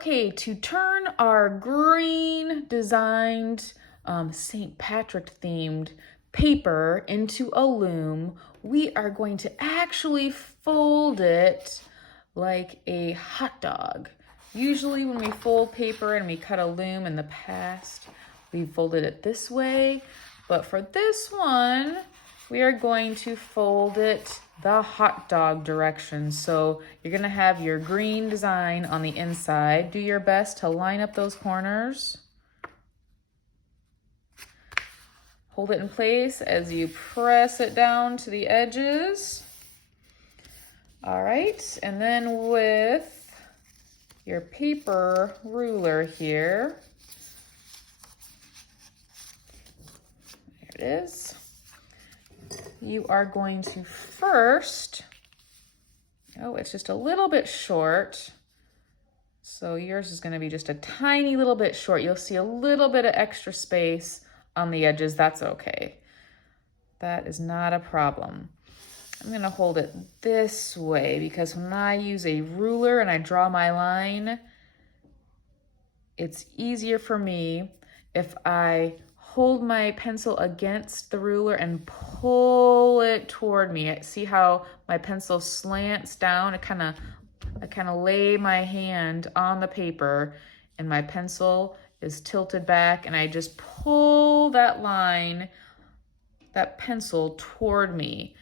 Okay, to turn our green designed St. Patrick themed paper into a loom, we are going to actually fold it like a hot dog. Usually when we fold paper and we cut a loom in the past, we folded it this way, but for this one, we are going to fold it the hot dog direction. So you're gonna have your green design on the inside. Do your best to line up those corners. Hold it in place as you press it down to the edges. All right, and then with your paper ruler here, there it is. You are going to first, oh, it's just a little bit short. So yours is going to be just a tiny little bit short. You'll see a little bit of extra space on the edges. That's okay. That is not a problem. I'm going to hold it this way because when I use a ruler and I draw my line, it's easier for me if I hold my pencil against the ruler and pull it toward me. See how my pencil slants down? I kind of lay my hand on the paper and my pencil is tilted back and I just pull that line, that pencil toward me.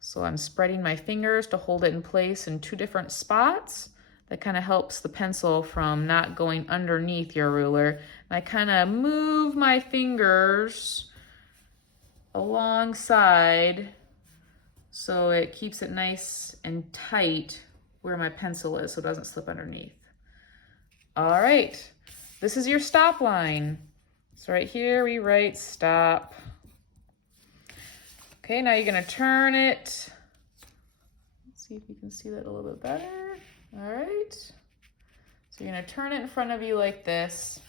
So I'm spreading my fingers to hold it in place in two different spots. That kind of helps the pencil from not going underneath your ruler. And I kind of move my fingers alongside so it keeps it nice and tight where my pencil is so it doesn't slip underneath. All right, this is your stop line. So right here we write stop. Okay, now you're gonna turn it. Let's see if you can see that a little bit better. All right, so you're gonna turn it in front of you like this.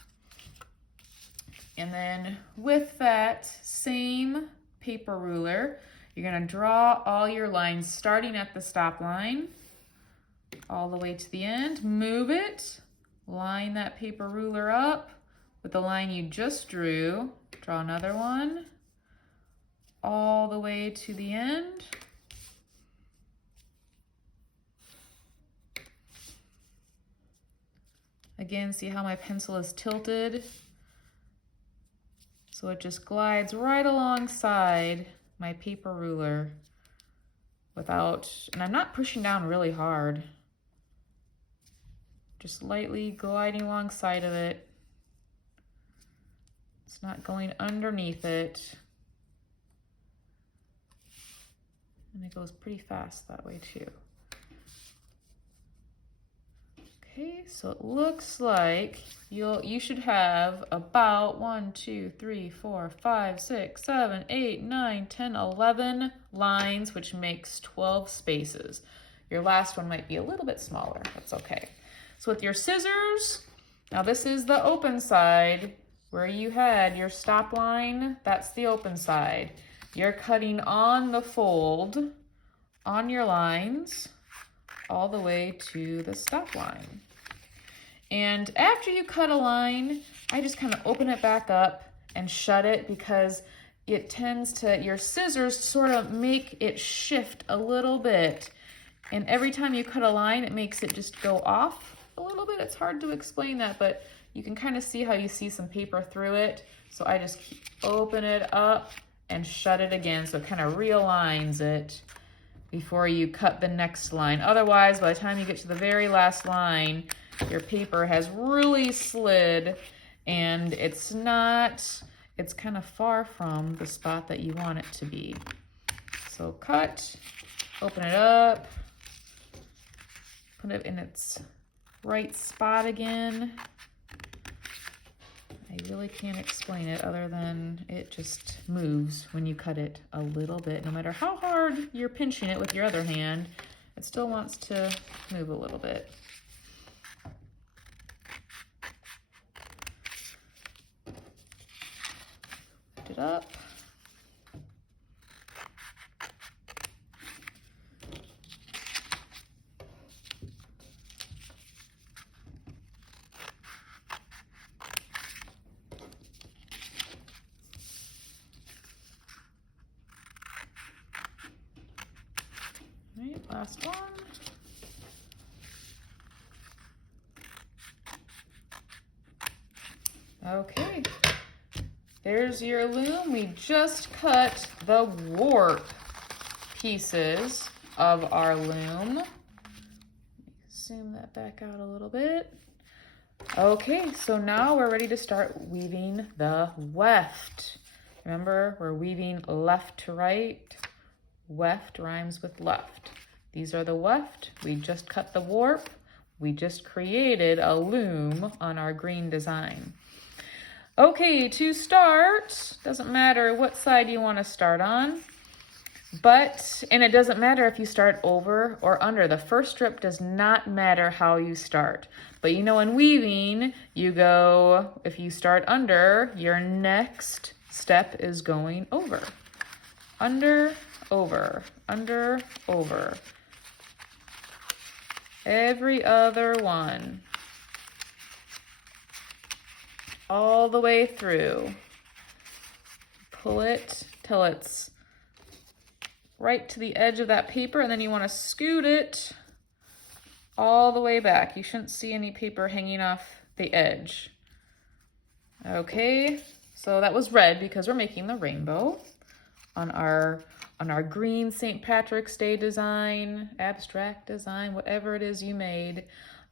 And then with that same paper ruler, you're gonna draw all your lines starting at the stop line, all the way to the end. Move it, line that paper ruler up with the line you just drew. Draw another one, all the way to the end. Again, see how my pencil is tilted? So it just glides right alongside my paper ruler without, and I'm not pushing down really hard, just lightly gliding alongside of it. It's not going underneath it. And it goes pretty fast that way too. Okay, so it looks like you should have about 1, 2, 3, 4, 5, 6, 7, 8, 9, 10, 11 lines, which makes 12 spaces. Your last one might be a little bit smaller. That's okay. So with your scissors, now this is the open side where you had your stop line. That's the open side. You're cutting on the fold on your lines all the way to the stop line. And after you cut a line, I just kind of open it back up and shut it because it tends to, your scissors sort of make it shift a little bit. And every time you cut a line, it makes it just go off a little bit. It's hard to explain that, but you can kind of see how you see some paper through it. So I just open it up and shut it again so it kind of realigns it before you cut the next line. Otherwise, by the time you get to the very last line, your paper has really slid and it's kind of far from the spot that you want it to be. So cut, open it up, put it in its right spot again. I really can't explain it other than it just moves when you cut it a little bit. No matter how hard you're pinching it with your other hand, it still wants to move a little bit. Lift it up. last one. Okay, there's your loom. We just cut the warp pieces of our loom. Zoom that back out a little bit. Okay, so now we're ready to start weaving the weft. Remember, we're weaving left to right. Weft rhymes with left. These are the weft. We just cut the warp. We just created a loom on our green design. Okay, to start, doesn't matter what side you want to start on, and it doesn't matter if you start over or under. The first strip does not matter how you start. But you know, in weaving, you go, if you start under, your next step is going over. Under, over, under, over. Every other one. All the way through. Pull it till it's right to the edge of that paper, and then you want to scoot it all the way back. You shouldn't see any paper hanging off the edge. Okay, so that was red because we're making the rainbow on our green St. Patrick's Day design, abstract design, whatever it is you made.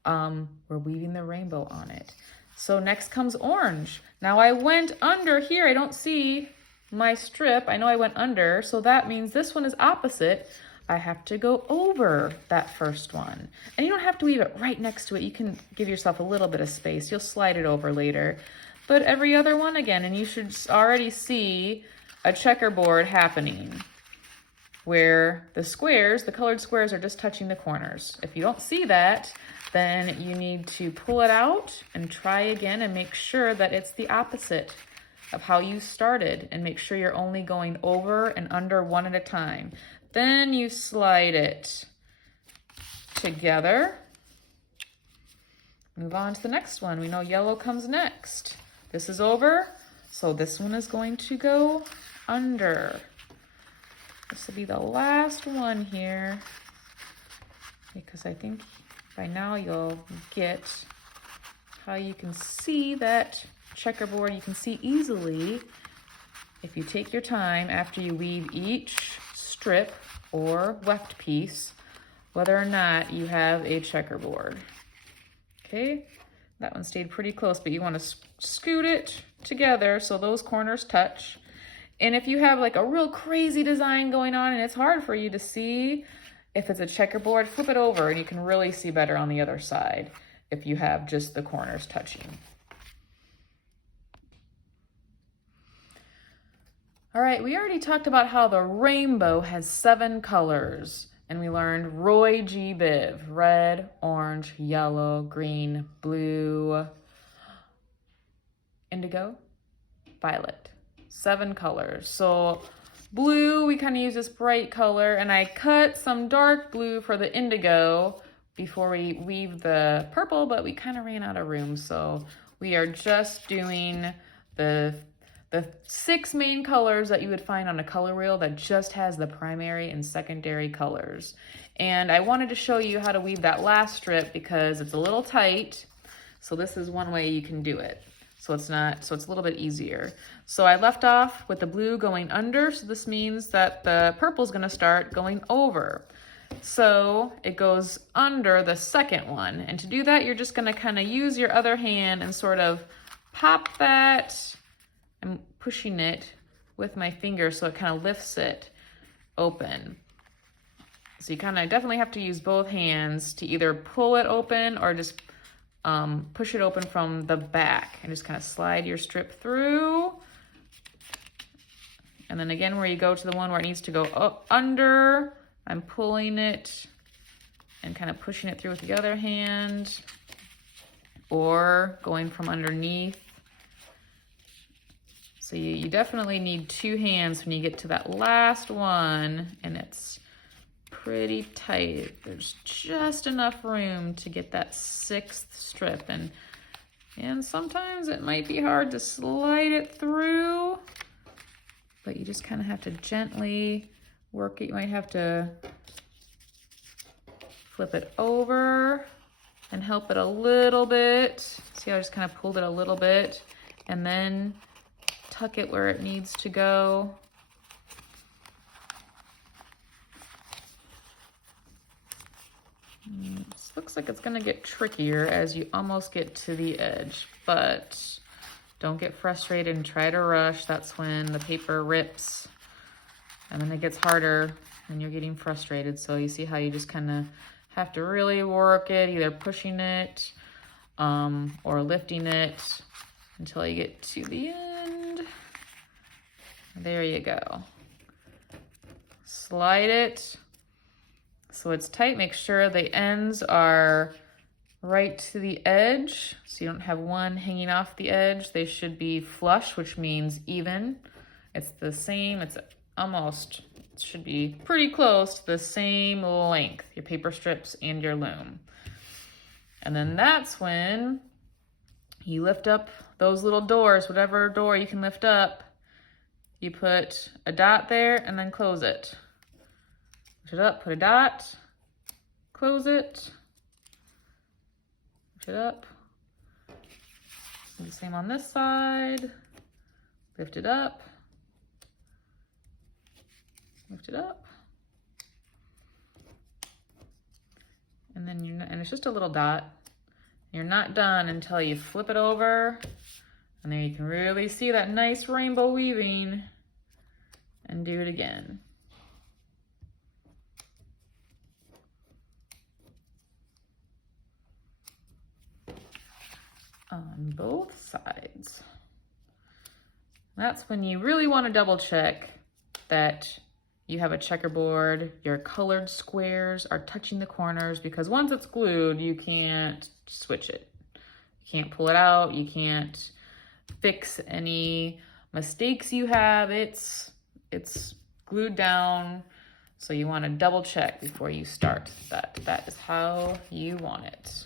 We're weaving the rainbow on it. So next comes orange. Now I went under here. I don't see my strip. I know I went under, so that means this one is opposite. I have to go over that first one. And you don't have to weave it right next to it. You can give yourself a little bit of space. You'll slide it over later. But every other one again, and you should already see a checkerboard happening where the squares, the colored squares, are just touching the corners. If you don't see that, then you need to pull it out and try again and make sure that it's the opposite of how you started, and make sure you're only going over and under one at a time. Then you slide it together. Move on to the next one. We know yellow comes next. This is over, so this one is going to go under. This will be the last one here, because I think by now you'll get how you can see that checkerboard. You can see easily, if you take your time after you weave each strip or weft piece, whether or not you have a checkerboard. Okay, that one stayed pretty close, but you want to scoot it together so those corners touch. And if you have like a real crazy design going on and it's hard for you to see if it's a checkerboard, flip it over and you can really see better on the other side if you have just the corners touching. All right, we already talked about how the rainbow has 7 colors, and we learned Roy G. Biv: red, orange, yellow, green, blue, indigo, violet. 7 colors. So blue, we kind of use this bright color, and I cut some dark blue for the indigo before we weave the purple, but we kind of ran out of room, so we are just doing the 6 main colors that you would find on a color wheel that just has the primary and secondary colors. And I wanted to show you how to weave that last strip because it's a little tight. So this is one way you can do it. So it's a little bit easier. So I left off with the blue going under. So this means that the purple is going to start going over. So it goes under the second one. And to do that, you're just going to kind of use your other hand and sort of pop that. I'm pushing it with my finger so it kind of lifts it open. So you kind of definitely have to use both hands to either pull it open or just push it open from the back, and just kind of slide your strip through. And then again, where you go to the one where it needs to go up under, I'm pulling it and kind of pushing it through with the other hand, or going from underneath. So you definitely need 2 hands when you get to that last one, and it's pretty tight. There's just enough room to get that 6th strip, and sometimes it might be hard to slide it through, but you just kind of have to gently work it. You might have to flip it over and help it a little bit. See how I just kind of pulled it a little bit, and then tuck it where it needs to go. This looks like it's gonna get trickier as you almost get to the edge, but don't get frustrated and try to rush. That's when the paper rips and then it gets harder and you're getting frustrated. So you see how you just kind of have to really work it, either pushing it or lifting it until you get to the end. There you go. Slide it so it's tight. Make sure the ends are right to the edge, so you don't have one hanging off the edge. They should be flush, which means even. It's the same, it should be pretty close to the same length, your paper strips and your loom. And then that's when you lift up those little doors, whatever door you can lift up. You put a dot there and then close it. Lift it up, put a dot, close it, lift it up. Do the same on this side. Lift it up, lift it up. And then and it's just a little dot. You're not done until you flip it over. And there you can really see that nice rainbow weaving, and do it again. On both sides. That's when you really want to double check that you have a checkerboard, your colored squares are touching the corners, because once it's glued, you can't switch it. You can't pull it out, you can't fix any mistakes you have. It's glued down, so you want to double check before you start that. That is how you want it.